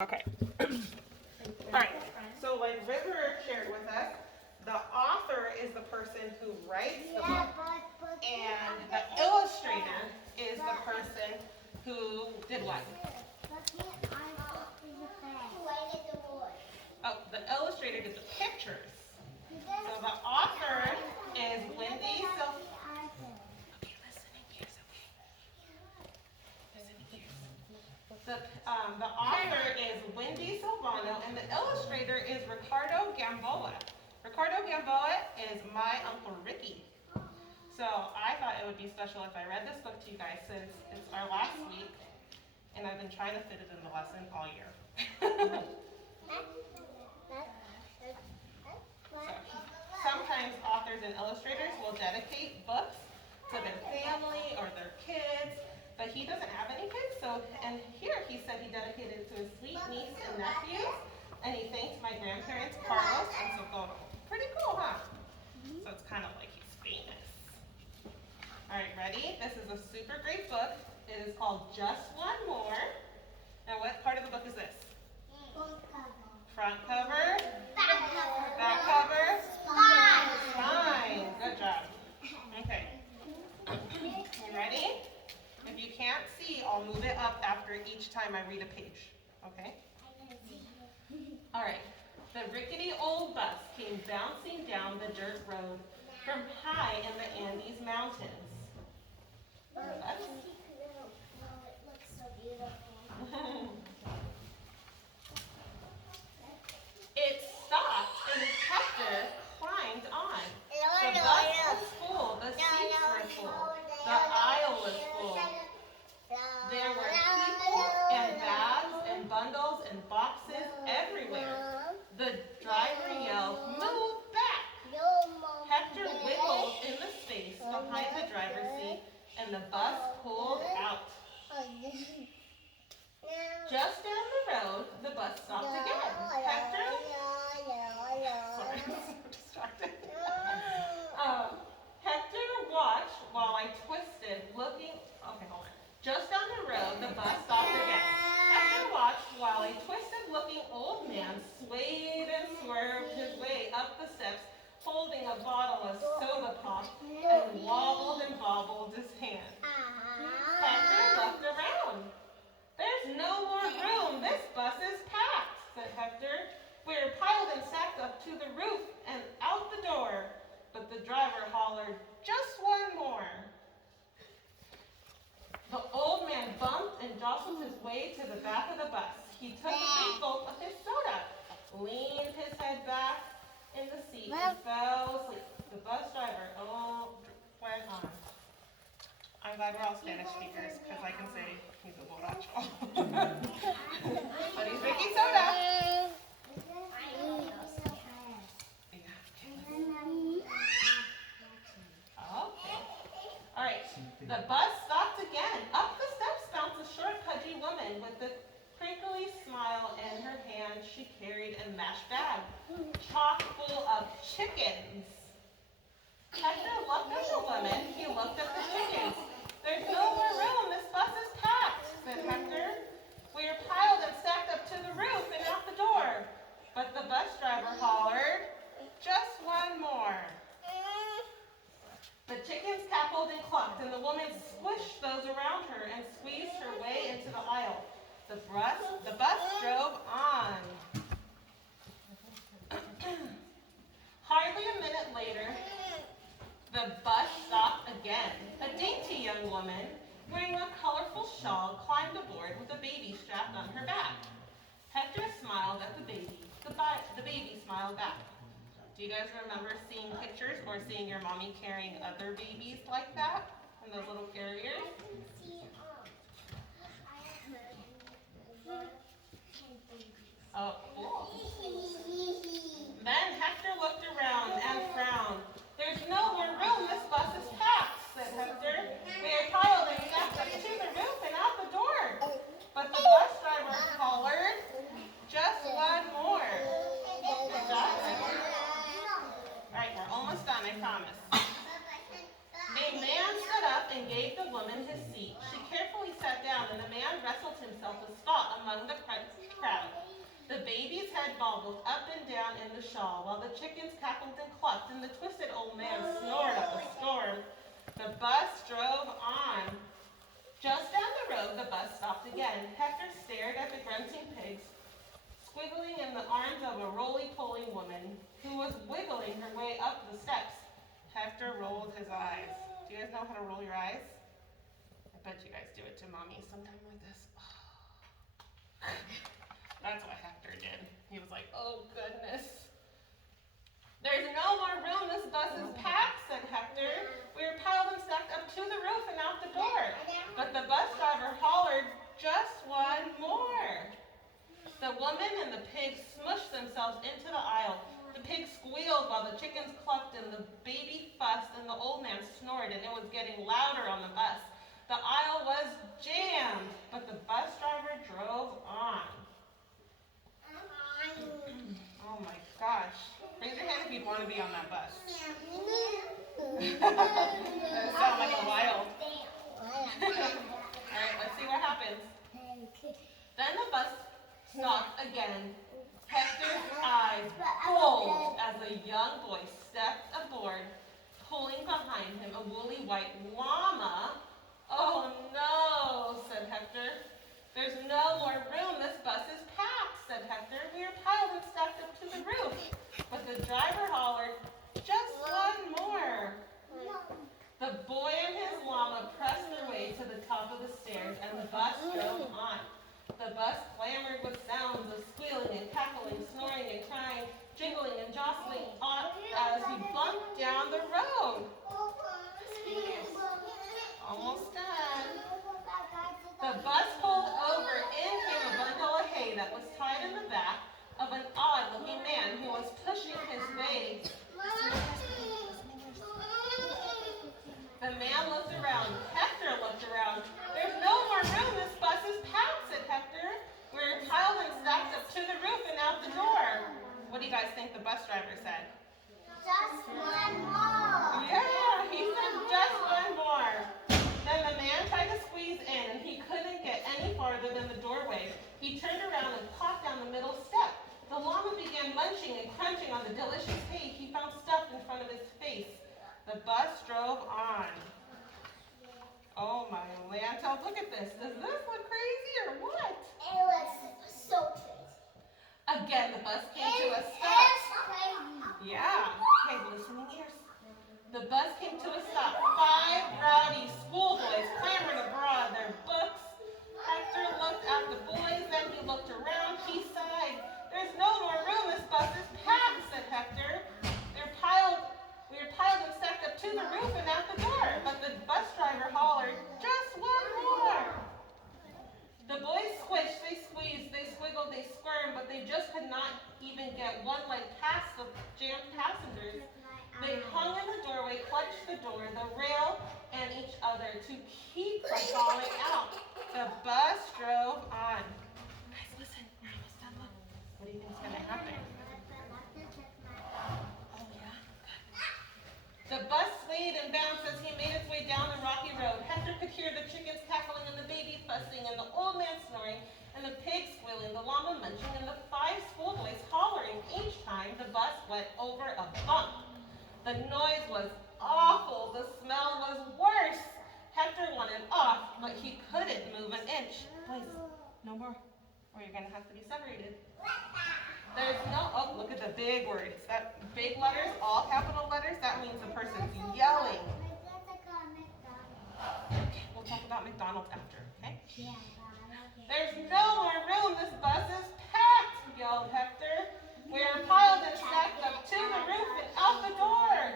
Okay. All right. So like River shared with us, the author is the person who writes the book, and the illustrator is the person who did what? Oh, the illustrator did the pictures. So the author is Wendi. Okay, listening ears, okay. Listening ears. The author is Wendi Silvano, and the illustrator is Ricardo Gamboa. Ricardo Gamboa is my Uncle Ricky. So I thought it would be special if I read this book to you guys since it's our last week, and I've been trying to fit it in the lesson all year. Sometimes authors and illustrators will dedicate books to their family or their kids, but he doesn't have any kids, and here he said he dedicated it to his sweet niece and nephews, and he thanked my grandparents, Carlos and Socorro. Pretty cool, huh? So it's kind of like he's famous. All right, ready? This is a super great book. It is called Just One More. Now, what part of the book is this? Front cover. Back cover. Spine. Good job. Okay. You ready? If you can't see, I'll move it up after each time I read a page. Okay? All right. The rickety old bus came bouncing down the dirt road from high in the Andes Mountains. It stopped and Hector climbed on. The bus was full, the seats were full, the aisle was full. There were people and bags and bundles and boxes everywhere. The driver yelled, "Move back!" Hector wiggled in the space behind the driver's seat and the bus pulled out. Just down the road, the bus stopped again. Hector? Sorry, I'm so distracted. Hector watched while I twisted, looking. Okay, hold on. Just down the road, the bus stopped again. Hector watched while a twisted-looking old man swayed and swerved his way up the steps, holding a bottle of soda pop, and wobbled and bobbled his hand. Hector looked around. "There's no more room. This bus is packed," said Hector. "We're piled and stacked up to the roof and out the door." But the driver hollered, "Just one more." The old man bumped and jostled his way to the back of the bus. He took a big gulp of his soda, leaned his head back in the seat, and fell asleep. The bus driver went on. I'm glad we're all Spanish speakers because I can say he's a borracho. But he's drinking soda. Okay. All right. The bus stopped again. Up the steps bounced a short, pudgy woman with a crinkly smile in her hand. She carried a mesh bag, chock full of chickens. Hector looked at the woman. He looked at the chickens. "There's no more room. This bus is packed," said Hector. "We are piled and stacked up to the roof and out the door." But the bus driver hollered, "Just one more." The chickens cackled and clucked, and the woman squished those around her and squeezed her way into the aisle. The bus drove on. Hardly a minute later, the bus stopped again. A dainty young woman, wearing a colorful shawl, climbed aboard with a baby strapped on her back. Hector smiled at the baby. The baby smiled back. Do you guys remember seeing pictures or seeing your mommy carrying other babies like that in those little carriers? Oh, cool. Then Hector looked around and frowned. "There's no more room. This bus is packed," said Hector. "We are piled and stacked up to the roof and out the door." But the bus driver hollered, "Just one more." Good job, Hector. All right, we're almost done, I promise. A man stood up and gave the woman his seat. She carefully sat down, and the man wrestled himself a spot among the crowd. bobbled up and down in the shawl, while the chickens cackled and clucked, and the twisted old man snored up a storm. The bus drove on. Just down the road, the bus stopped again. Hector stared at the grunting pigs, squiggling in the arms of a roly-poly woman who was wiggling her way up the steps. Hector rolled his eyes. Do you guys know how to roll your eyes? I bet you guys do it to mommy sometime like this. That's what Hector did. He was like, oh goodness. There's no more room, this bus is packed, said Hector. We were piled and stacked up to the roof and out the door. But the bus driver hollered, just one more. The woman and the pigs smushed themselves into the aisle. The pigs squealed while the chickens clucked and the baby fussed and the old man snored, and it was getting louder on the bus. The aisle was jammed, but the bus driver drove on. Oh my gosh. Raise your hand if you'd want to be on that bus. That sounds like a wild. Alright, let's see what happens. Then the bus stopped again. Hector's eyes bulged as a young boy stepped aboard, pulling behind him a woolly white llama. Oh no, said Hector. There's no more room. This bus is packed, said Hector. We are piled and stacked up to the roof. But the driver hollered, just one more. The boy and his llama pressed their way to the top of the stairs, and the bus drove on. The bus clamored with sounds of squealing and cackling, snoring and crying, jiggling and jostling as he bumped down the road. Almost done. The bus pulled over. In came a bundle of hay that was tied in the back of an odd-looking man who was pushing his way. The man looked around. Hector looked around. There's no more room. This bus is packed, said Hector. We're piled and stacked up to the roof and out the door. What do you guys think the bus driver said? Just one more. Yeah, he said just one more. Then the man tried to squeeze in, and he couldn't get any farther than the doorway. He turned around and popped down the middle step. The llama began munching and crunching on the delicious hay he found stuffed in front of his face. The bus drove on. Oh my Lanta, look at this. Does this look crazy or what? It looks so crazy. Again, the bus came to a stop. It's crazy. Yeah. Okay, listening ears. The bus came to a stop. 5 rowdy schoolboys clamored abroad their books. Hector looked at the boys, then he looked around. He sighed. There's no more room. This bus is packed, said Hector. We are piled and stacked up to the roof and out the door. But the bus driver hollered, just one more. The boys squished, they squeezed, they squiggled, they squirmed, but they just could not even get one leg past the jammed passengers. They hung in the doorway, clutched the door, the rail, and each other to keep from falling out. The bus drove on. Guys, listen, we're almost done. Look. What do you think's going to happen? Oh, yeah? The bus swayed and bounced as he made its way down the rocky road. Hector could hear the chickens cackling and the baby fussing and the old man snoring and the pig squealing, the llama munching, and the 5 schoolboys hollering each time the bus went over a bump. The noise was awful. The smell was worse. Hector wanted off, but he couldn't move an inch. Boys, no more, or you're going to have to be separated. There's no, oh, look at the big words. That big letters, all capital letters, that means the person's yelling. Okay, we'll talk about McDonald's after, okay? There's no more room. This bus is packed, yelled Hector. We're piled and stacked up to the roof and out the door.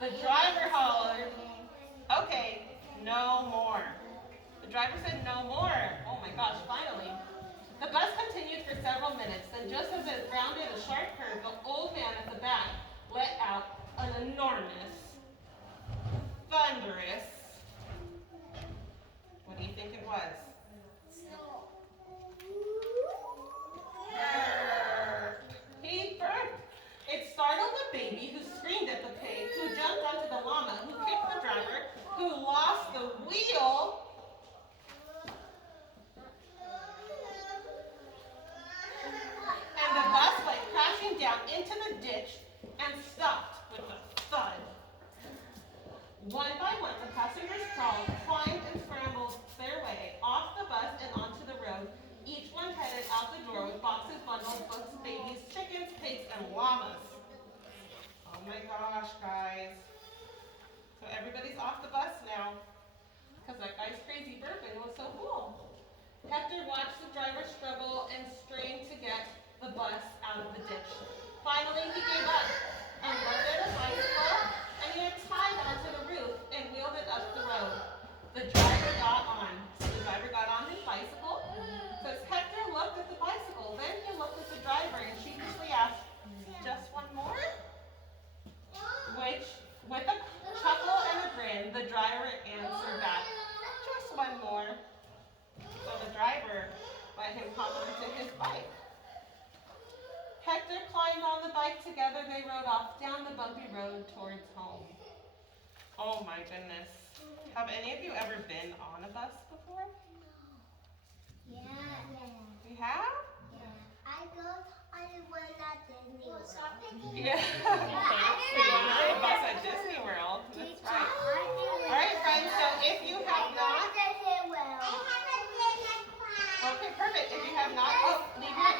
The driver hollered, okay, no more. The driver said no more. Oh my gosh, finally. The bus continued for several minutes. Then just as it rounded a sharp curve, the old man at the back let out an enormous, thunderous, what do you think it was? He burped. It startled the baby, who screamed at the pig, who jumped onto the llama, who kicked the driver, who lost the wheel. And the bus went down into the ditch and stopped with a thud. One by one, the passengers crawled, climbed, and scrambled their way off the bus and onto the road. Each one headed out the door with boxes, bundles, books, babies, chickens, pigs, and llamas. Oh my gosh, guys. So everybody's off the bus now because that guy's crazy burping was so cool. Hector watched the driver struggle and strain to get the bus out of the ditch. Finally, he gave up and loaded a bicycle, and he had tied onto the roof and wheeled it up the road. The driver got on. So the driver got on his bicycle. Because Hector looked at the bicycle. Then he looked at the driver and sheepishly asked, "Just one more?" Which, with a chuckle and a grin, the driver answered back, "Just one more." So the driver let him hop onto his bike. Hector climbed on the bike. Together they rode off down the bumpy road towards home. Oh my goodness. Have any of you ever been on a bus before? Yeah. You have? Yeah. I go on the one at Disney World. Yeah. So you want to ride a bus at Disney World? That's right. Alright friends, so if you have not, okay, perfect. If you have not, leave your